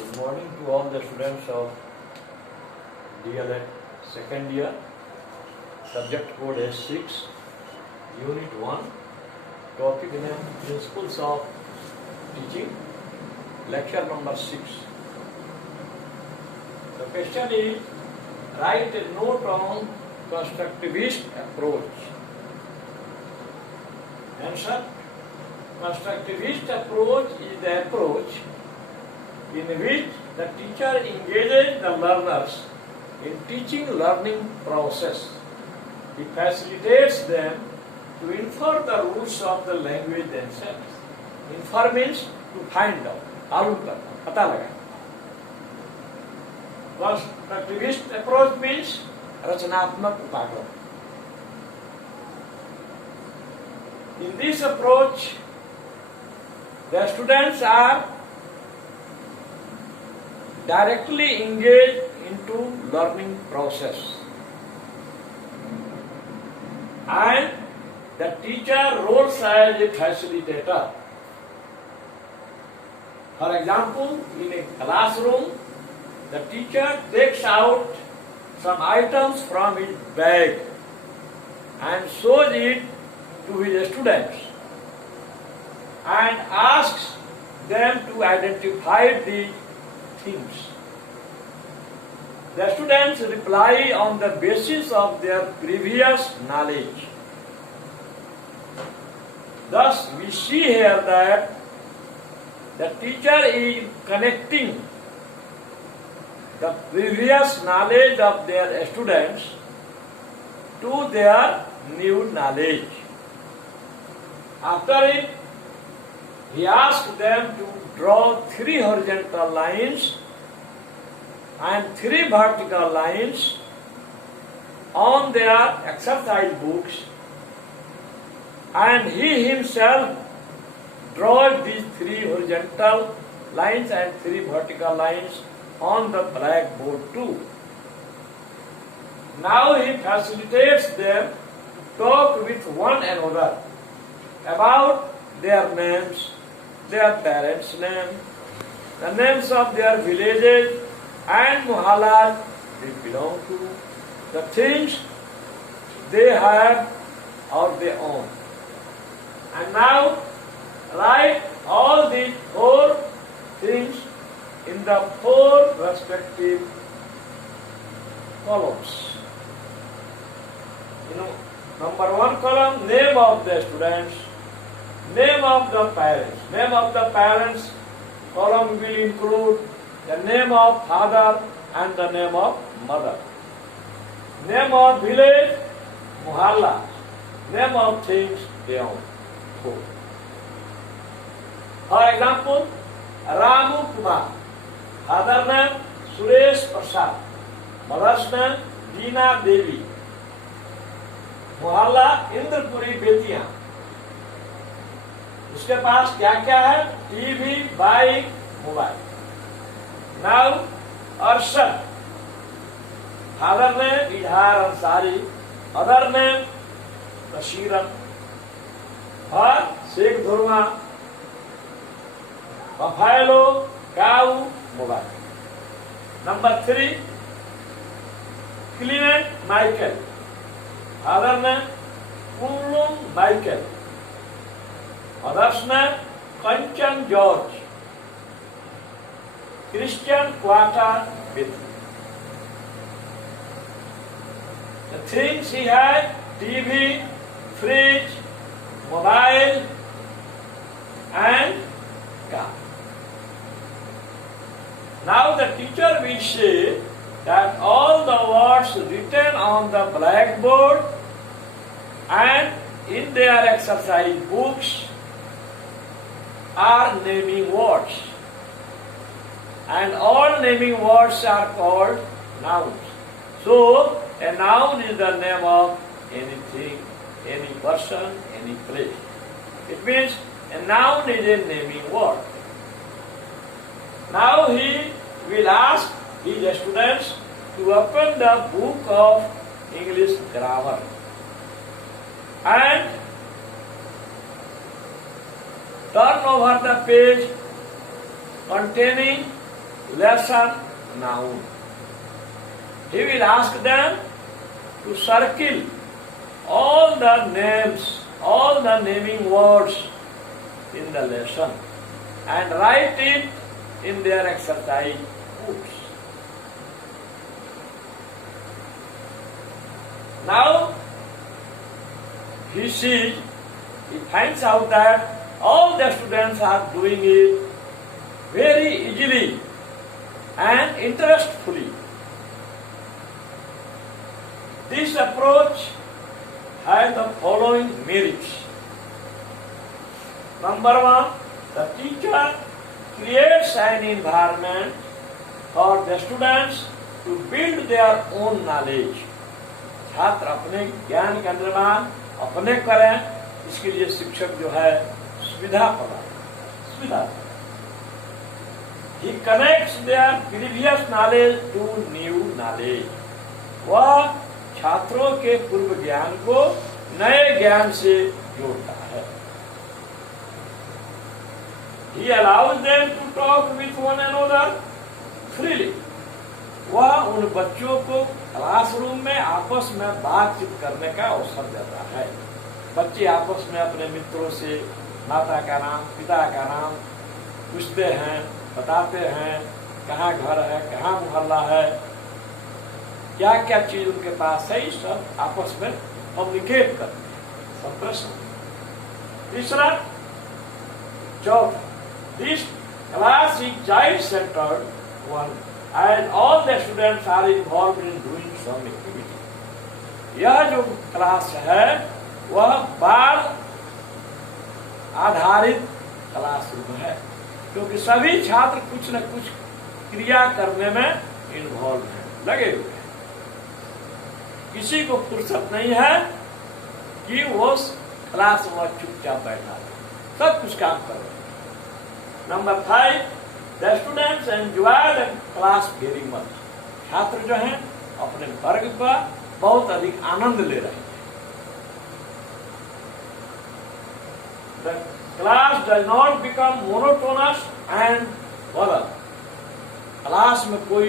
Good morning to all the students of DLED second year. Subject code is 6, Unit 1, topic name Principles of Teaching, lecture number 6. The question is, write a note on constructivist approach. Answer: constructivist approach is the approach in which the teacher engages the learners in teaching-learning process. He facilitates them to infer the roots of the language themselves. Infer means to find out, मालूम करना, पता लगाना. Constructivist approach means रचनात्मक उपागम. In this approach, the students are directly engaged into learning process, and the teacher roles as a facilitator. For example, in a classroom, the teacher takes out some items from his bag and shows it to his students and asks them to identify these things. The students reply on the basis of their previous knowledge. Thus, we see here that the teacher is connecting the previous knowledge of their students to their new knowledge. After it, he asks them to draw 3 horizontal lines and 3 vertical lines on their exercise books, and he himself draws these 3 horizontal lines and 3 vertical lines on the blackboard too. Now he facilitates them to talk with one another about their names, their parents' names, the names of their villages and mohallas they belong to, the things they have or they own. And now write all these 4 things in the 4 respective columns. Number 1 column, name of the students, name of the parents. Name of the parents column will include the name of father and the name of mother. Name of village, mohalla. Name of things they own. 4. For example, Ramu Kumar. Father name Suresh Prasad. Mother's name Deena Devi. मोहल्ला इंद्रपुरी बेतियां. उसके पास क्या क्या है? TV, bike, mobile. Now Arshad. Father name Izhar Ansari. Mother name Basharat. और Sheikh Dhurma. Buffalo, cow, mobile. Number 3, Clement Michael. Father name Kunlung Michael. Mother's name Kanchan George. Christian Quata with. The things he had: TV, fridge, mobile, and car. Now the teacher will say that all the words written on the blackboard and in their exercise books are naming words, and all naming words are called nouns. So, a noun is the name of anything, any person, any place. It means a noun is a naming word. Now he will ask his students to open the book of English grammar and turn over the page containing lesson noun. He will ask them to circle all the names, all the naming words in the lesson and write it in their exercise books. Now, he finds out that all the students are doing it very easily and interestfully. This approach has the following merits. Number one, the teacher creates an environment for the students to build their own knowledge. छात्र अपने ज्ञान का निर्माण अपने करें, इसके लिए शिक्षक जो है सुविधा प्रदान। He connects their previous knowledge to new knowledge. वह छात्रों के पूर्व ज्ञान को नए ज्ञान से जोड़ता है। He allows them to talk with one another freely. वह उन बच्चों को क्लासरूम में आपस में बातचीत करने का अवसर देता है। बच्चे आपस में अपने मित्रों से माता का नाम, पिता का नाम पूछते हैं, बताते हैं, कहाँ घर है, कहाँ मोहल्ला है, क्या क्या चीज उनके पास है, ये सब आपस में कम्युनिकेट करते हैं, संप्रेषण। तीसरा, चौथा, this class is child centred one and all the students are involved in doing some activity. यह जो क्लास है वह बाल आधारित क्लासरूम है, क्योंकि सभी छात्र कुछ न कुछ क्रिया करने में इन्वॉल्व हैं, लगे हुए हैं। किसी को फुर्सत नहीं है कि वो क्लास में चुपचाप बैठा है, सब कुछ काम कर रहे हैं। Number 5, The students enjoy the class very much. छात्र जो हैं अपने वर्ग का बहुत अधिक आनंद ले रहे हैं। The class does not become monotonous and boring. Class में कोई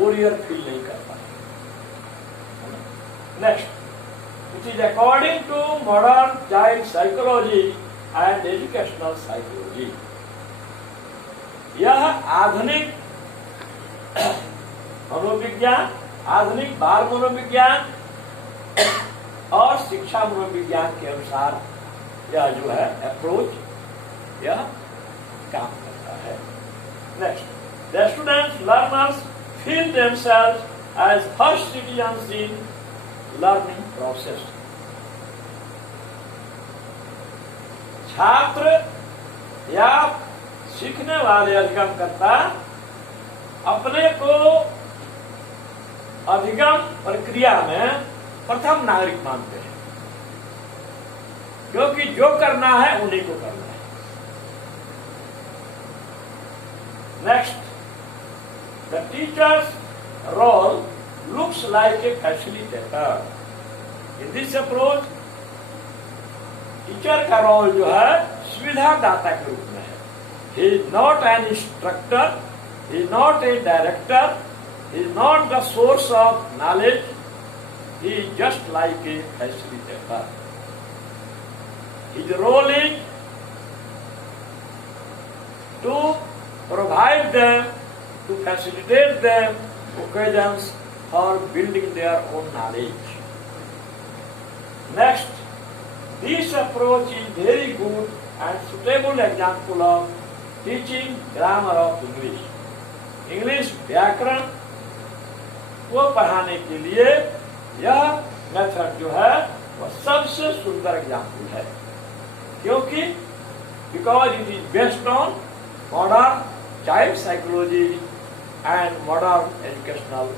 बोरियर फील नहीं करता। Next, it is according to modern child psychology and educational psychology. यह आधुनिक मनोविज्ञान, आधुनिक बाल मनोविज्ञान और शिक्षा मनोविज्ञान के अनुसार यह जो है अप्रोच यह काम करता है। Next, the students learners feel themselves as first citizens in learning process. छात्र या सीखने वाले अधिगमकर्ता अपने को अधिगम प्रक्रिया में प्रथम नागरिक मानते हैं, क्योंकि जो करना है उन्हीं को करना है। Next, the teachers role looks like a facilitator. In this approach teacher का रोल जो है सुविधादाता के रूप में है। He is not an instructor, he is not a director, he is not the source of knowledge, he is just like a facilitator. His role is to provide them, to facilitate them occasions for building their own knowledge. Next, this approach is very good and suitable example of teaching grammar of English. English व्याकरण को पढ़ाने के लिए यह method जो है वह सबसे सुंदर एग्जाम्पल है, क्योंकि because it is based on modern child psychology and modern educational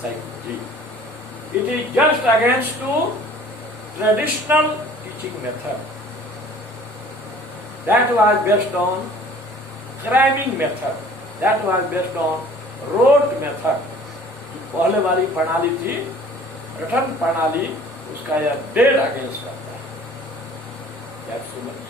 psychology. It is just against to traditional teaching method that was based on cramming method, that was based on rote method. पहले वाली प्रणाली थी रटन प्रणाली, उसका यह dead against करता है। That's so much.